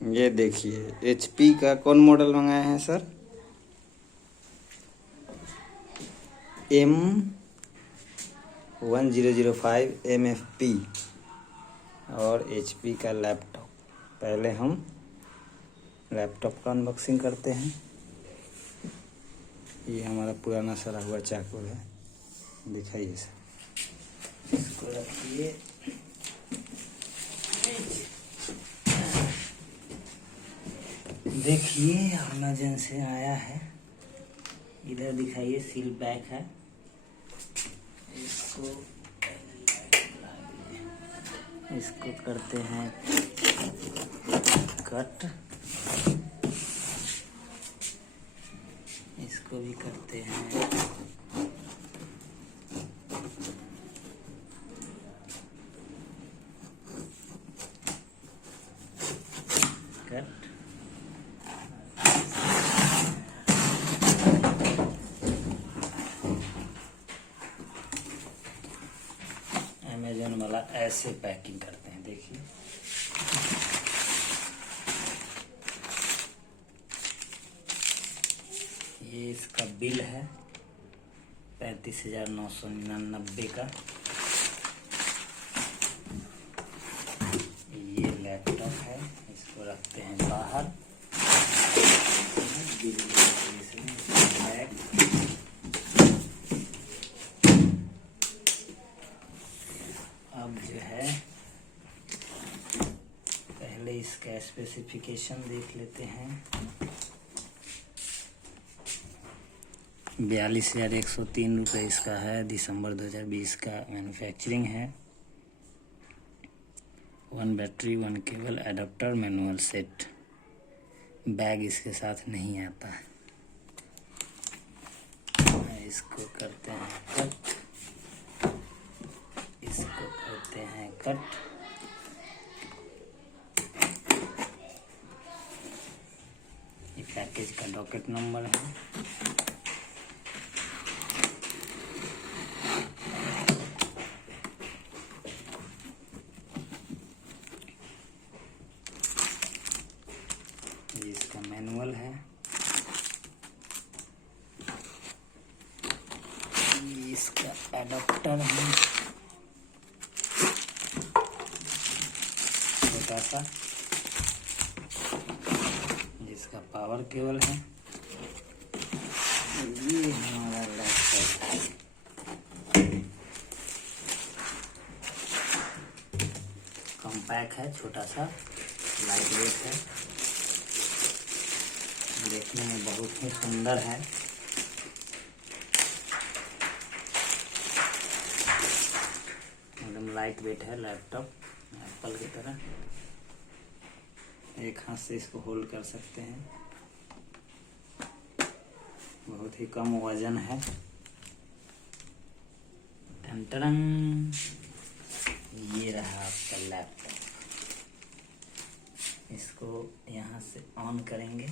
ये देखिए HP का कौन मॉडल मंगाए हैं सर? M1005 MFP और HP का लैपटॉप। पहले हम लैपटॉप का अनबॉक्सिंग करते हैं। ये हमारा पुराना सड़ा हुआ चाकू है, दिखाइए सर। इसको रखिए। देखिए अमेज़न से आया है। इधर दिखाइए सील पैक है। इसको करते हैं कट। इसको भी करते हैं कट। अमेज़न वाला ऐसे पैकिंग करते हैं, देखिए। ये इसका बिल है 35,999 का। ये लैपटॉप है, इसको रखते हैं बाहर। अब जो है पहले इसका स्पेसिफिकेशन देख लेते हैं। 42,103 रुपये इसका है। दिसंबर 2020 का मैन्युफैक्चरिंग है। 1 battery 1 cable adapter manual set. Bag इसके साथ नहीं आता है। इसको करते हैं कट। इसको करते हैं कट। ये पैकेज का डॉकेट नंबर है। ये इसका मैनुअल है। ये इसका एडाप्टर है, छोटा सा। जिसका पावर केबल है। ये हमारा लैपटॉप है। कॉम्पैक्ट है, छोटा सा, लाइट वेट है, देखने में बहुत ही सुंदर है। एकदम लाइट वेट है लैपटॉप, एप्पल की तरह। एक हाथ से इसको होल्ड कर सकते हैं। बहुत ही कम वजन है। टन ये रहा आपका लैपटॉप। इसको यहाँ से ऑन करेंगे।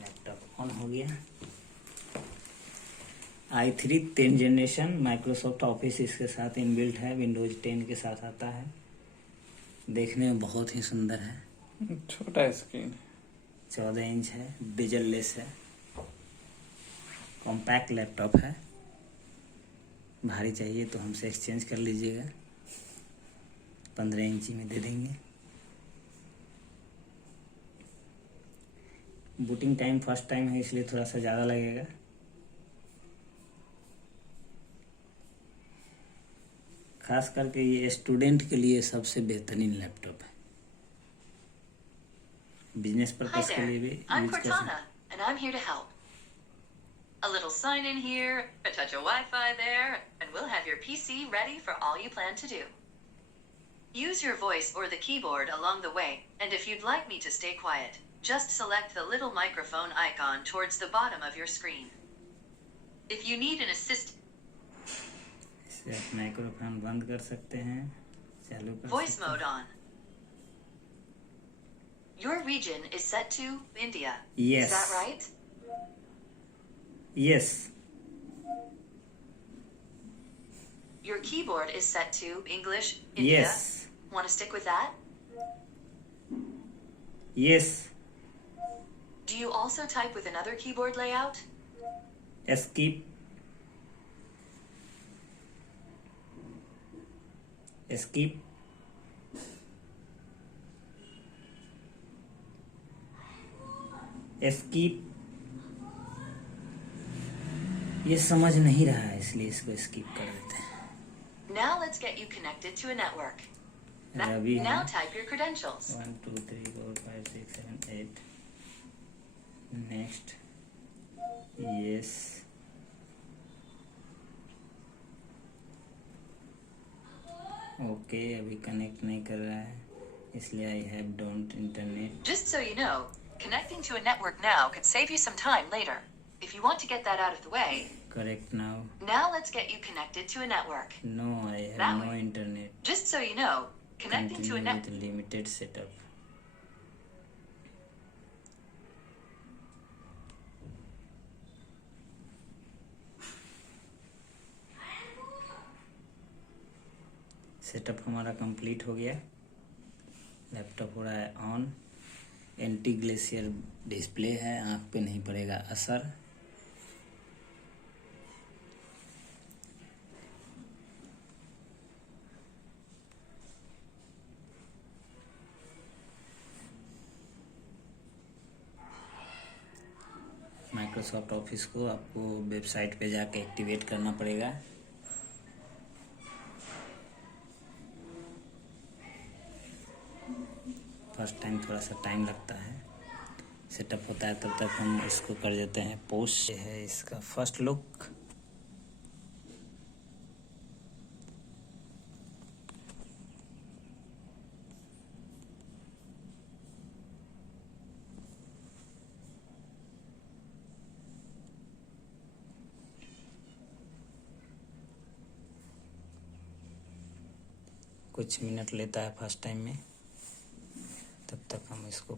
लैपटॉप ऑन हो गया। i3 10 जनरेशन माइक्रोसॉफ्ट ऑफिस इसके साथ इनबिल्ट है। विंडोज 10 के साथ आता है। देखने में बहुत ही सुंदर है। छोटा स्क्रीन 14 इंच है, बेजल लेस है। कॉम्पैक्ट लैपटॉप है। भारी चाहिए तो हमसे एक्सचेंज कर लीजिएगा, 15 इंची में दे देंगे। बूटिंग टाइम फर्स्ट टाइम है, इसलिए थोड़ा सा ज़्यादा लगेगा। खास करके ये स्टूडेंट के लिए सबसे बेहतरीन लैपटॉप है। बिजनेस पर्पस के लिए भी यूज कर सकते हैं। And I'm here to help. A little sign in here, a touch of Wi-Fi there, and we'll have your PC ready for all you plan to do. Use your voice or the keyboard along the way, and if you'd like me to stay quiet, just select the little microphone icon towards the bottom of your screen. If you need an assistant, इससे आप microphone बंद कर सकते हैं, चालू कर voice सकते हैं। mode on. Your region is set to India. Yes. Is that right? Yes. Your keyboard is set to English, India. Yes. Want to stick with that? Yes. Do you also type with another keyboard layout? Escape. Escape. Escape. ये समझ नहीं रहा है इसलिए इसको skip कर देते हैं. Now let's get you connected to a network. Ravi है. Now type your credentials. 1 2 3 4 5 6 7 8. Next. Yes. Okay अभी कनेक्ट नहीं कर रहा है इसलिए I have don't internet. Just so you know, connecting to a network now could save you some time later. If you want to get that out of the way, correct now. now let's get you connected to a network. No I That have no way. Internet. Just so you know, connecting to a continue network. With limited setup. Setup हमारा complete हो गया. Laptop हो रहा है on. Anti glacier display है, आंख पे नहीं पड़ेगा असर. माइक्रोसॉफ्ट ऑफिस को आपको वेबसाइट पे जाके एक्टिवेट करना पड़ेगा. फर्स्ट टाइम थोड़ा सा टाइम लगता है. सेटअप होता है तब तक हम इसको कर देते हैं पोस्ट. है इसका फर्स्ट लुक. कुछ मिनट लेता है फर्स्ट टाइम में. तब तक हम इसको